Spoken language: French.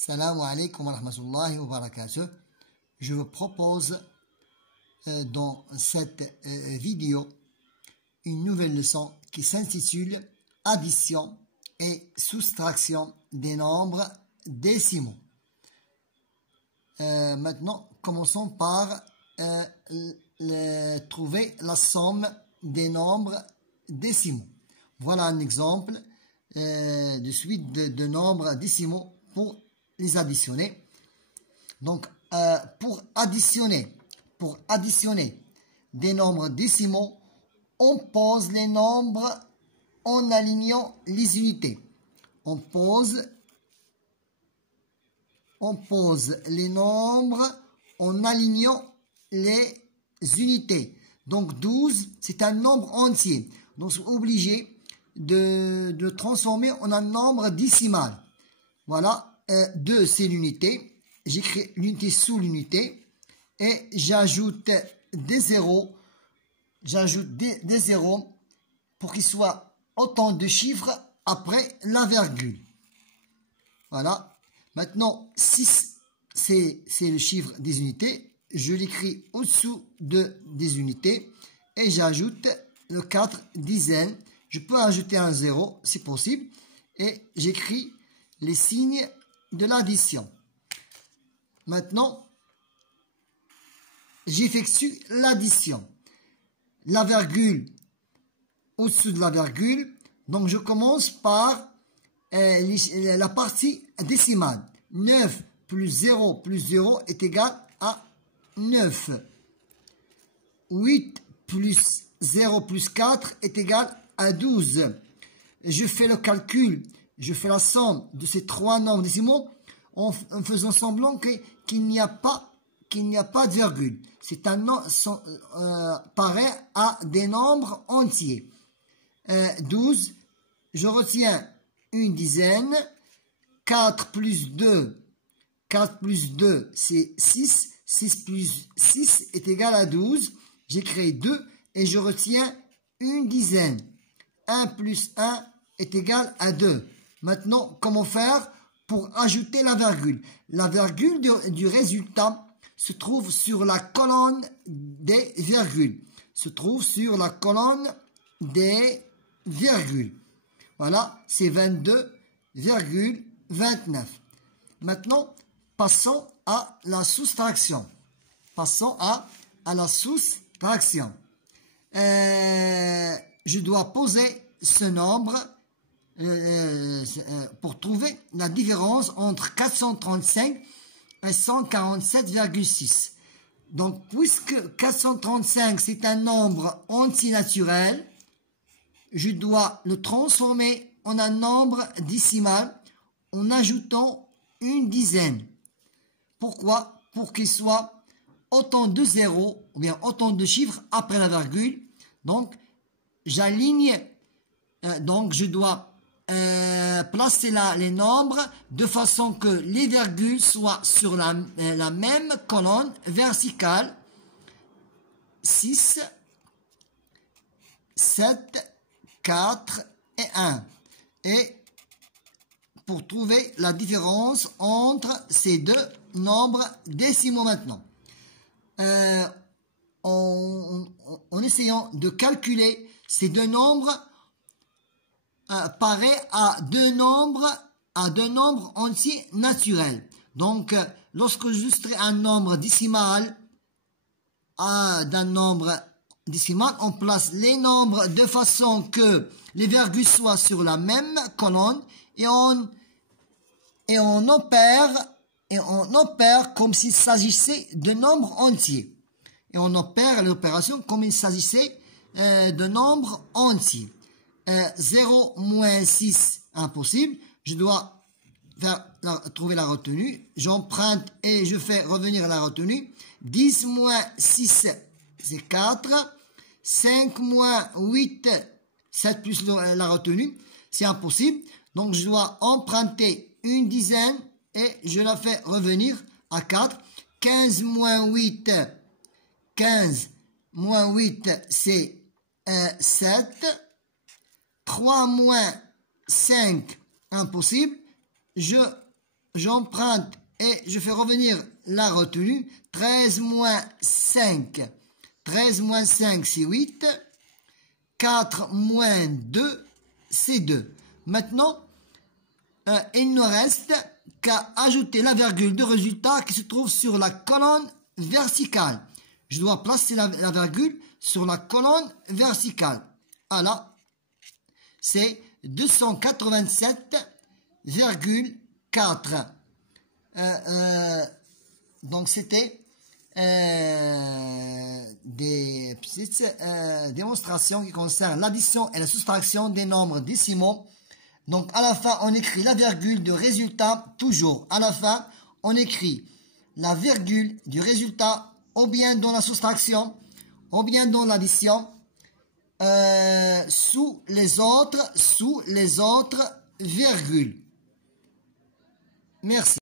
Salam alaikum wa rahmatullahi wa barakatuh. Je vous propose dans cette vidéo une nouvelle leçon qui s'intitule Addition et soustraction des nombres décimaux. Maintenant, commençons par trouver la somme des nombres décimaux. Voilà un exemple de suite de nombres décimaux pour les additionner. Donc, pour additionner des nombres décimaux, on pose les nombres en alignant les unités. On pose les nombres en alignant les unités. Donc, 12, c'est un nombre entier. Donc, c'est obligé de le transformer en un nombre décimal. Voilà. 2, c'est l'unité. J'écris l'unité sous l'unité. Et j'ajoute des zéros. J'ajoute des zéros pour qu'il soit autant de chiffres après la virgule. Voilà. Maintenant, 6, c'est le chiffre des unités. Je l'écris au-dessous des unités. Et j'ajoute le 4 dizaines. Je peux ajouter un 0, c'est possible. Et j'écris les signes de l'addition. Maintenant, j'effectue l'addition. La virgule au-dessus de la virgule. Donc, je commence par la partie décimale. 9 plus 0 est égal à 9. 8 plus 0 plus 4 est égal à 12. Je fais le calcul. Je fais la somme de ces trois nombres décimaux en faisant semblant qu'il n'y a pas de virgule. C'est un nombre pareil à des nombres entiers. 12, je retiens une dizaine. 4 plus 2, c'est 6. 6 plus 6 est égal à 12. J'écris 2 et je retiens une dizaine. 1 plus 1 est égal à 2. Maintenant, comment faire pour ajouter la virgule? La virgule du résultat se trouve sur la colonne des virgules. Voilà, c'est 22,29. Maintenant, passons à la soustraction. Je dois poser ce nombre pour trouver la différence entre 435 et 147,6. Donc, puisque 435, c'est un nombre entier naturel, je dois le transformer en un nombre décimal en ajoutant une dizaine. Pourquoi? Pour qu'il soit autant de zéros, ou bien autant de chiffres après la virgule. Donc, j'aligne, donc je dois placer les nombres de façon que les virgules soient sur la même colonne verticale. 6, 7, 4 et 1. Et pour trouver la différence entre ces deux nombres décimaux maintenant. En essayant de calculer ces deux nombres, pareil à deux nombres entiers naturels. Donc, lorsque j'illustrerai un nombre décimal d'un nombre décimal, on place les nombres de façon que les virgules soient sur la même colonne et on opère comme s'il s'agissait de nombres entiers. Et on opère l'opération comme il s'agissait de nombres entiers. 0 moins 6, impossible. Je dois trouver la retenue. J'emprunte et je fais revenir la retenue. 10 moins 6, c'est 4. 5 moins 8, 7 plus la retenue, c'est impossible. Donc, je dois emprunter une dizaine et je la fais revenir à 4. 15 moins 8, c'est 7. 3 moins 5, impossible. Je j'emprunte et je fais revenir la retenue. 13 moins 5. 13 moins 5, c'est 8. 4 moins 2, c'est 2. Maintenant, il ne reste qu'à ajouter la virgule de résultat qui se trouve sur la colonne verticale. Je dois placer la virgule sur la colonne verticale. Alors, c'est 287,4. Donc, c'était des petites démonstrations qui concernent l'addition et la soustraction des nombres décimaux. Donc, à la fin, on écrit la virgule de résultat toujours. À la fin, on écrit la virgule du résultat ou bien dans la soustraction, ou bien dans l'addition, sous les autres virgules. Merci.